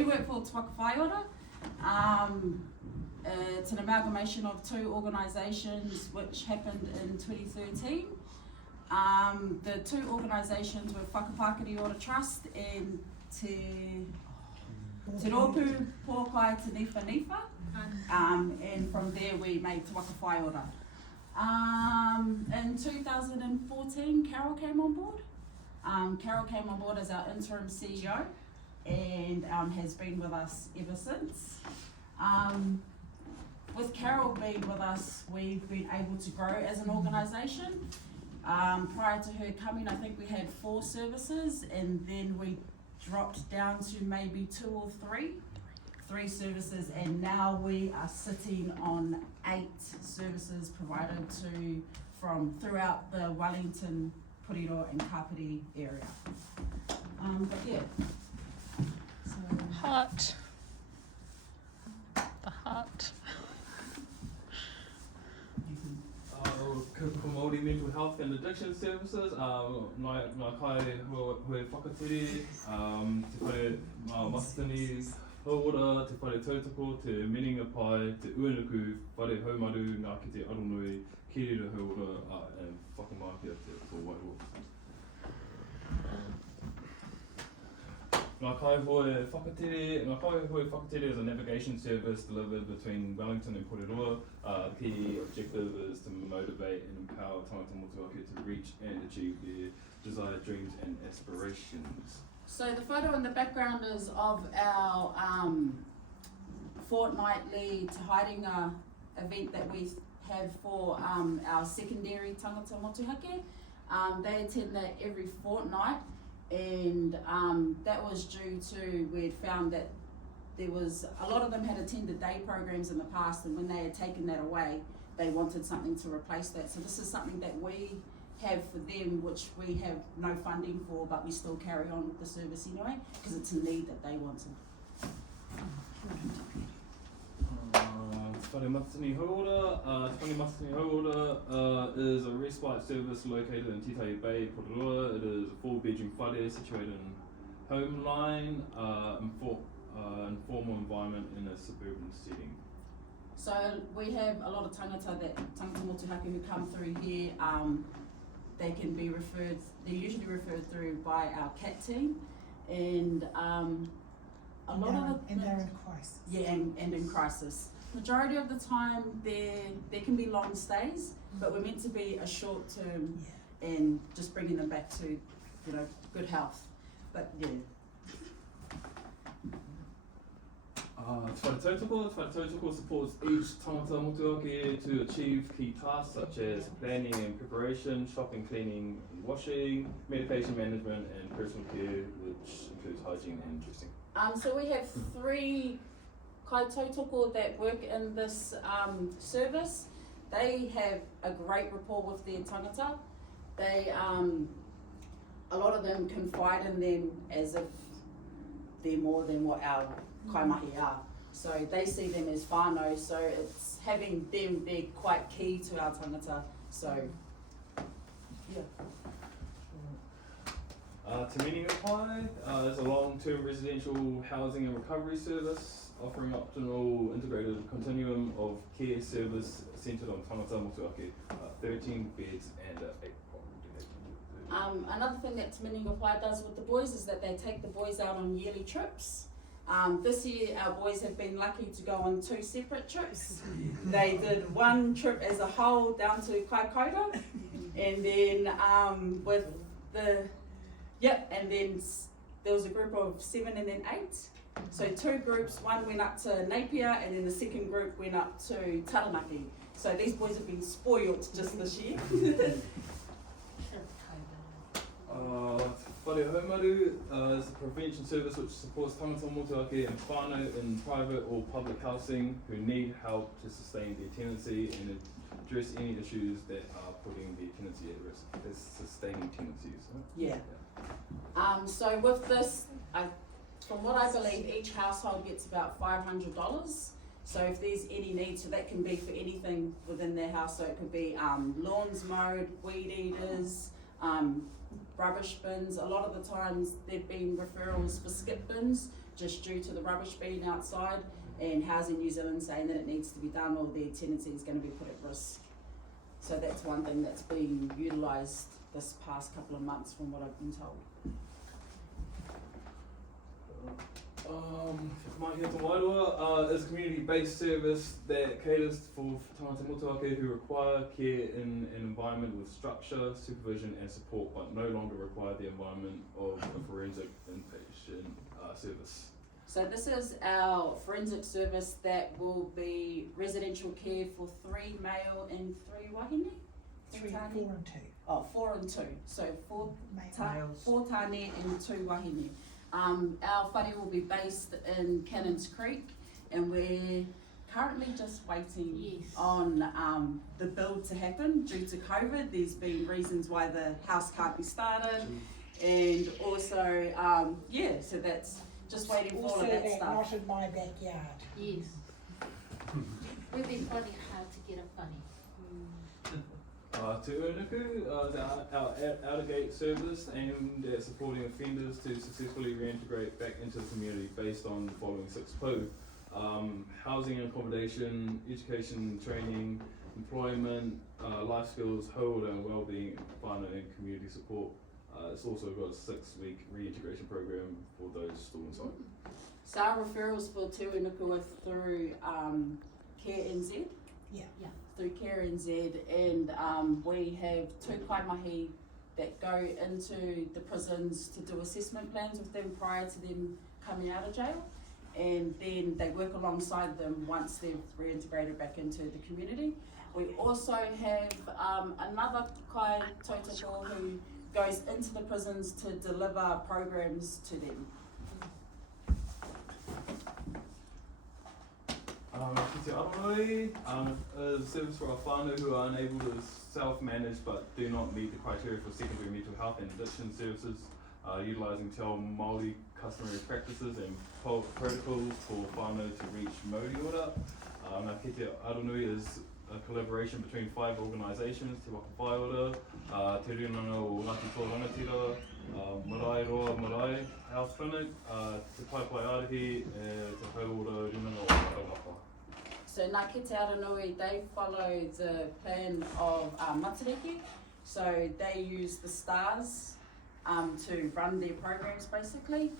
we work for Te Waka Whaiora. It's an amalgamation of two organisations which happened in 2013. The two organisations were Whakapākari Ora Trust and Te Rōpū Pōkai Te Nifa Nifa. And from there we made Te Waka Whaiora. In 2014, Carol came on board. Carol came on board as our interim CEO and has been with us ever since. With Carol being with us, we've been able to grow as an organisation. Prior to her coming, I think we had 4 services, and then we dropped down to maybe 2 or 3 services, and now we are sitting on 8 services provided from throughout the Wellington, Puriroa and Kapiti area. But yeah. So, Heart. The heart. Ko Māori mental health and addiction services, nā kai hoi whakatiri, te whare masatani hauora, te whare tautoko, te meninga pai, te uanuku, whare haumaru, ngā ki te aronui, kirira hauora, and whakamākia te tō wairoa. Ngā kai hoi whakatiri is a navigation service delivered between Wellington and Puriroa. The key objective is to motivate and empower tangata motuaki to reach and achieve their desired dreams and aspirations. So the photo in the background is of our fortnightly Te Haerenga event that we have for our secondary tangata motuhake. They attend that every fortnight. And that was due to, we'd found that there was, a lot of them had attended day programs in the past, and when they had taken that away, they wanted something to replace that. So this is something that we have for them, which we have no funding for, but we still carry on with the service anyway, because it's a need that they wanted. Whare Matani Hauora. Whare Matani Hauora is a respite service located in Titahi Bay, Puriroa. It is a 4-bedroom whare situated in Homeline, informal environment in a suburban setting. So we have a lot of tangata motuhake who come through here. They can be referred, they're usually referred through by our CAT team, and a lot of the, and they're in crisis. Yeah, and in crisis. Majority of the time there can be long stays, but we're meant to be a short term and just bringing them back to, you know, good health. But yeah. Te Whare Tautoko supports each tangata motuaki to achieve key tasks such as planning and preparation, shopping, cleaning and washing, medication management and personal care, which includes hygiene and dressing. So we have 3 kai tautoko that work in this service. They have a great rapport with their tangata. They, a lot of them confide in them as if they're more than what our kaimahi are. So they see them as whānau, so it's having them, they're quite key to our tangata. So, yeah. Te Meninga Pai is a long-term residential housing and recovery service offering optimal integrated continuum of care service centred on tangata motuaki, 13 beds and 8 property. Another thing that Te Meninga Pai does with the boys is that they take the boys out on yearly trips. This year our boys have been lucky to go on 2 separate trips. They did 1 trip as a whole down to Kaikoura, and then with the, and then there was a group of 7 and then 8. So 2 groups, one went up to Napier and then the second group went up to Taranaki. So these boys have been spoiled just this year. Whare Haumaru is a prevention service which supports tangata motuaki and whānau in private or public housing who need help to sustain their tenancy and address any issues that are putting their tenancy at risk. It's sustaining tenancies. Huh? Yeah. So with this, from what I believe, each household gets about $500. So if there's any need, so that can be for anything within their house. So it could be lawns mowed, weed eaters, rubbish bins. A lot of the times there've been referrals for skip bins just due to the rubbish being outside and Housing New Zealand saying that it needs to be done or their tenancy is going to be put at risk. So that's one thing that's been utilised this past couple of months from what I've been told. Te Waka is a community-based service that caters for tangata motuhake who require care in an environment with structure, supervision and support, but no longer require the environment of a forensic inpatient service. So this is our forensic service that will be residential care for 3 male and 3 wahine? 4 and 2. Oh, 4 and 2. So 4 Males. 4 tane and 2 wahine. Our whare will be based in Cannons Creek, and we're currently just waiting on the build to happen due to COVID. There's been reasons why the house can't be started, and also, so that's just waiting for all of that stuff. Not in my backyard. Yes. We've been finding it hard to get a funny. Te Unuku is our out-of-gate service aimed at supporting offenders to successfully reintegrate back into the community based on the following 6 pō. Housing and accommodation, education, training, employment, life skills, hauora and wellbeing, whānau and community support. It's also got a 6-week reintegration program for those still inside. So our referrals for Te Unuku are through Care NZ. Yeah. Through Care NZ, and we have 2 kaimahi that go into the prisons to do assessment plans with them prior to them coming out of jail, and then they work alongside them once they've reintegrated back into the community. We also have another kai tautoko who goes into the prisons to deliver programs to them. Te Aronoi is a service for our whānau who are unable to self-manage but do not meet the criteria for secondary mental health and addiction services, utilising Te Ao Māori customary practices and protocols for whānau to reach Wharerata. Te Aronoi is a collaboration between 5 organisations, Te Waka Whaiora, Te Rinanga o Ngāti Tōrangatira, Marae Roa Marae Health Clinic, Te Paepae Arahi, Te Hauora Rinanga o Whaiorapa. So nā ki te Aranui, they follow the plan of Matariki, so they use the stars to run their programs basically.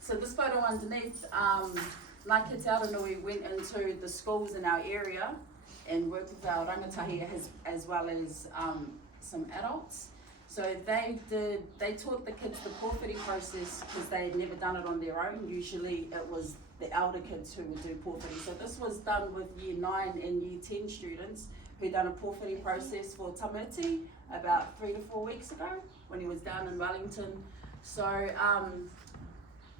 So this photo underneath, nā ki te Aranui went into the schools in our area and worked with our rangatahi as well as some adults. So they taught the kids the pōwhiri process because they had never done it on their own. Usually it was the elder kids who would do pōwhiri. So this was done with Year 9 and Year 10 students who done a pōwhiri process for Tapaeru about 3 to 4 weeks ago when he was down in Wellington. So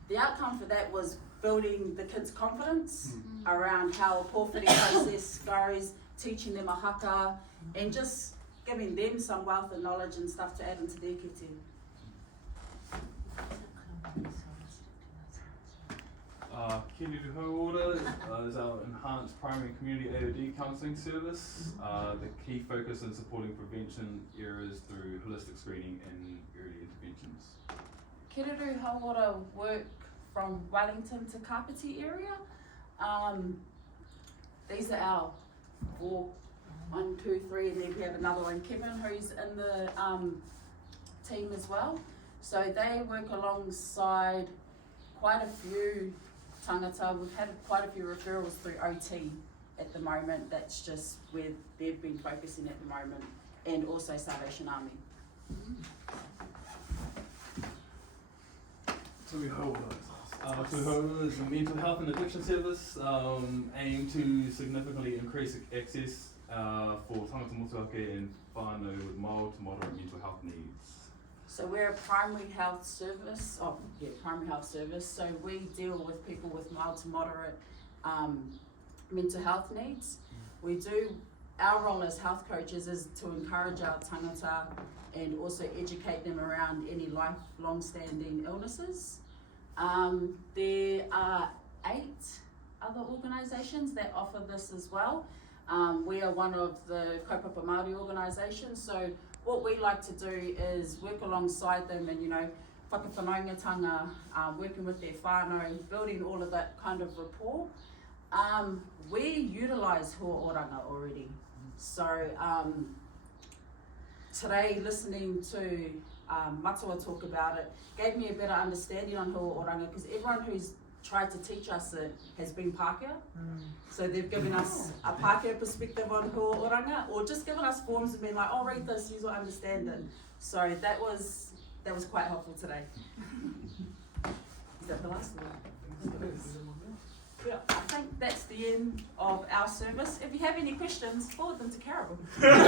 the outcome for that was building the kids' confidence around how a pōwhiri process goes, teaching them a haka, and just giving them some wealth of knowledge and stuff to add into their kete. Kiriru Hauora is our enhanced primary community AOD counselling service. The key focus in supporting prevention areas through holistic screening and early interventions. Kiriru Hauora work from Wellington to Kapiti area. These are our 4, 1, 2, 3, and then we have another one, Kevin, who's in the team as well. So they work alongside quite a few tangata. We've had quite a few referrals through OT at the moment. That's just where they've been focusing at the moment, and also Salvation Army. Tui Hauora is a mental health and addiction service aimed to significantly increase access for tangata motuhake and whānau with mild to moderate mental health needs. So we're a primary health service, primary health service. So we deal with people with mild to moderate mental health needs. Our role as health coaches is to encourage our tangata and also educate them around any lifelong standing illnesses. There are 8 other organisations that offer this as well. We are one of the Kaupapa Māori organisations, so what we like to do is work alongside them and, whakawhanaungatanga, working with their whānau, building all of that kind of rapport. We utilise huaoranga already. So today listening to Matua talk about it gave me a better understanding on huaoranga, because everyone who's tried to teach us it has been Pākehā. So they've given us a Pākehā perspective on huaoranga, or just given us forms and been like, oh, read this, you will understand it. So that was quite helpful today. Is that the last one? Yeah, I think that's the end of our service. If you have any questions, forward them to Carol.